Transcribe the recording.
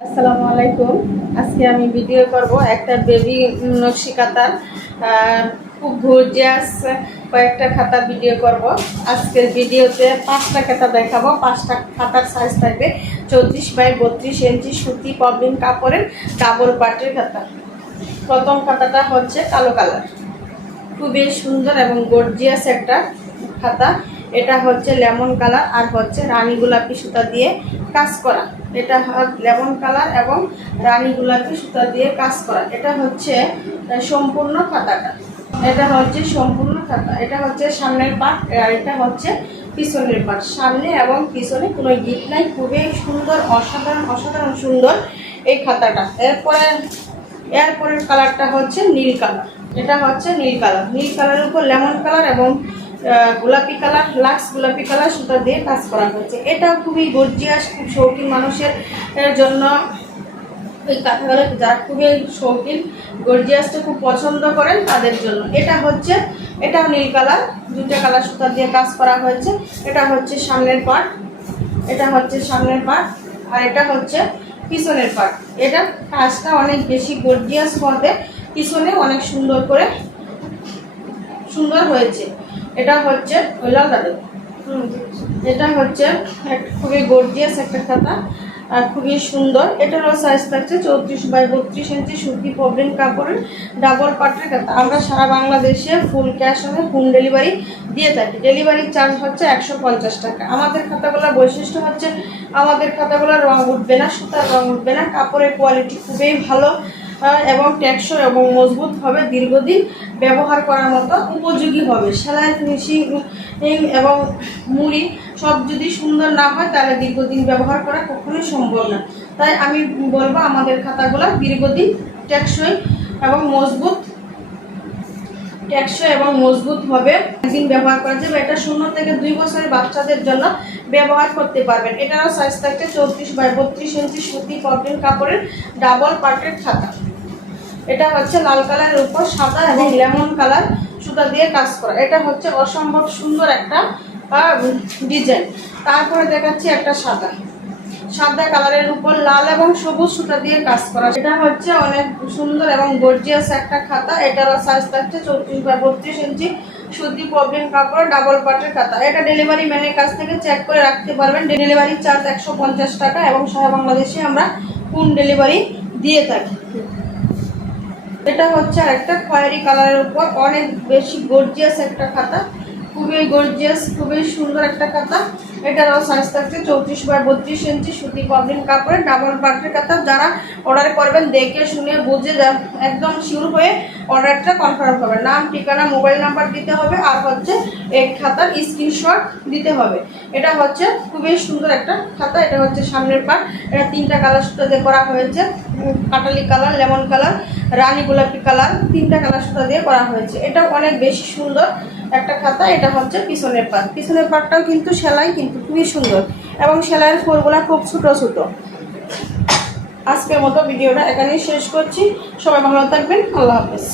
আসসালামু আলাইকুম। আজকে আমি ভিডিও করব একটা বেবি নকশি কাতার। খুব গর্জিয়াস কয়েকটা খাতা ভিডিও করব। আজকের ভিডিওতে 5টা খাতা দেখাবো। 5টা খাতার সাইজ থাকবে 34x32 ইঞ্চি সুতি পবলিন কাপড়ের ডাবল পাটের খাতা। প্রথম খাতাটা হচ্ছে কালো কালার, খুবই সুন্দর এবং গর্জিয়াস একটা খাতা। এটা হচ্ছে লেমন কালার আর হচ্ছে রানী গোলাপি সুতা দিয়ে কাজ করা। এটা লেমন কালার এবং রানী গোলাপি সুতা দিয়ে কাজ করা। এটা হচ্ছে সম্পূর্ণ খাতাটা। এটা হচ্ছে সম্পূর্ণ খাতা। এটা হচ্ছে সামনের পাট আর এটা হচ্ছে পিছনের পাট। সামনে এবং পিছনে কোনো গিট নাই। খুবই সুন্দর, অসাধারণ অসাধারণ সুন্দর এই খাতাটা। এরপরের কালারটা হচ্ছে নীল কালার। এটা হচ্ছে নীল কালার। নীল কালারের উপর লেমন কালার এবং গোলাপি কালার, লাক্স গোলাপি কালার সুতা দিয়ে কাজ করা হয়েছে। এটাও খুবই গর্জিয়াস, খুব শৌখিন মানুষের জন্য এই কাঁথাগুলো যারা খুবই শৌখিন, গর্জিয়াসটা খুব পছন্দ করেন তাদের জন্য। এটাও নীল কালার, দুটো কালার সুতা দিয়ে কাজ করা হয়েছে। এটা হচ্ছে সামনের পাট, এটা হচ্ছে সামনের পাট আর এটা হচ্ছে পিছনের পাট। এটা কাজটা অনেক বেশি গর্জিয়াস হবে, পিছনে অনেক সুন্দর হয়েছে। এটা হচ্ছে এটা হচ্ছে খুবই গর্জিয়াস একটা খাতা আর খুবই সুন্দর। এটারও সাইজ থাকছে 34x32 ইঞ্চি সুতি পবলিন কাপড়ের ডাবল পাটের খাতা। আমরা সারা বাংলাদেশে ফুল ক্যাশ অনে হোম ডেলিভারি দিয়ে থাকি। ডেলিভারি চার্জ হচ্ছে 150 টাকা। আমাদের খাতাগুলোর বৈশিষ্ট্য হচ্ছে আমাদের খাতাগুলোর রং উঠবে না, সুতার রং উঠবে না, কাপড়ের কোয়ালিটি খুবই ভালো এবং টেকসই এবং মজবুত হবে, দীর্ঘদিন ব্যবহার করার মতো উপযোগী হবে। সেলাই, ফিনিশিং এবং মুড়ি সব যদি সুন্দর না হয় তাহলে দীর্ঘদিন ব্যবহার করা কখনোই সম্ভব না। তাই আমি বলবো আমাদের খাতাগুলো দীর্ঘদিন টেকসই এবং মজবুত হবে, একদিন ব্যবহার করা যাবে। এটা 0 থেকে 2 বছরের বাচ্চাদের জন্য ব্যবহার করতে পারবেন। এটারও সাইজ থাকছে 34x32 ইঞ্চি সুতি পবলিন কাপড়ের ডাবল পাটের খাতা। এটা হচ্ছে লাল কালারের উপর সাদা এবং লেমন কালার সুতা দিয়ে কাজ করা। এটা হচ্ছে অসম্ভব সুন্দর একটা ডিজাইন। তারপরে দেখাচ্ছি একটা সাদা কালারের উপর লাল এবং সবুজ সুতা দিয়ে কাজ করা। এটা হচ্ছে অনেক সুন্দর এবং গর্জিয়াস একটা খাতা। এটারও সাইজ থাকছে 34x32 ইঞ্চি সুতি পবলিন কাপড় ডাবল পাটের খাতা। এটা ডেলিভারি ম্যানের কাছ থেকে চেক করে রাখতে পারবেন। ডেলিভারি চার্জ 150 টাকা এবং সারা বাংলাদেশে আমরা হোম ডেলিভারি দিয়ে থাকি। এটা হচ্ছে আরেকটা খয়েরি কালারের উপর অনেক বেশি গর্জিয়াস একটা খাতা, খুবই গর্জিয়াস, খুবই সুন্দর একটা খাতা। এটারও সাইজ থাকছে 34x32 ইঞ্চি সুতি পবলিন কাপড়ের ডাবল পাটের খাতা। যারা অর্ডার করবেন দেখে শুনে বুঝে একদম শিওর হয়ে অর্ডারটা কনফার্ম করবেন। নাম, ঠিকানা, মোবাইল নাম্বার দিতে হবে আর হচ্ছে এই খাতার স্ক্রিনশট দিতে হবে। এটা হচ্ছে খুবই সুন্দর একটা খাতা। এটা হচ্ছে সামনের পাট। এটা 3টা কালার সুতা দিয়ে করা হয়েছে, কাটালি কালার, লেমন কালার, রানী গোলাপি কালার, 3টা কালার সুতা দিয়ে করা হয়েছে। এটা অনেক বেশি সুন্দর একটা খাতা। এটা হচ্ছে পিছনের পাট। পিছনের পাটটাও কিন্তু সেলাই কিন্তু খুবই সুন্দর এবং সেলাইয়ের ফোরগুলা খুব ছোট ছোট। আজকের মতো ভিডিওটা এখানেই শেষ করছি। সবাই ভালো থাকবেন। আল্লাহ হাফেজ।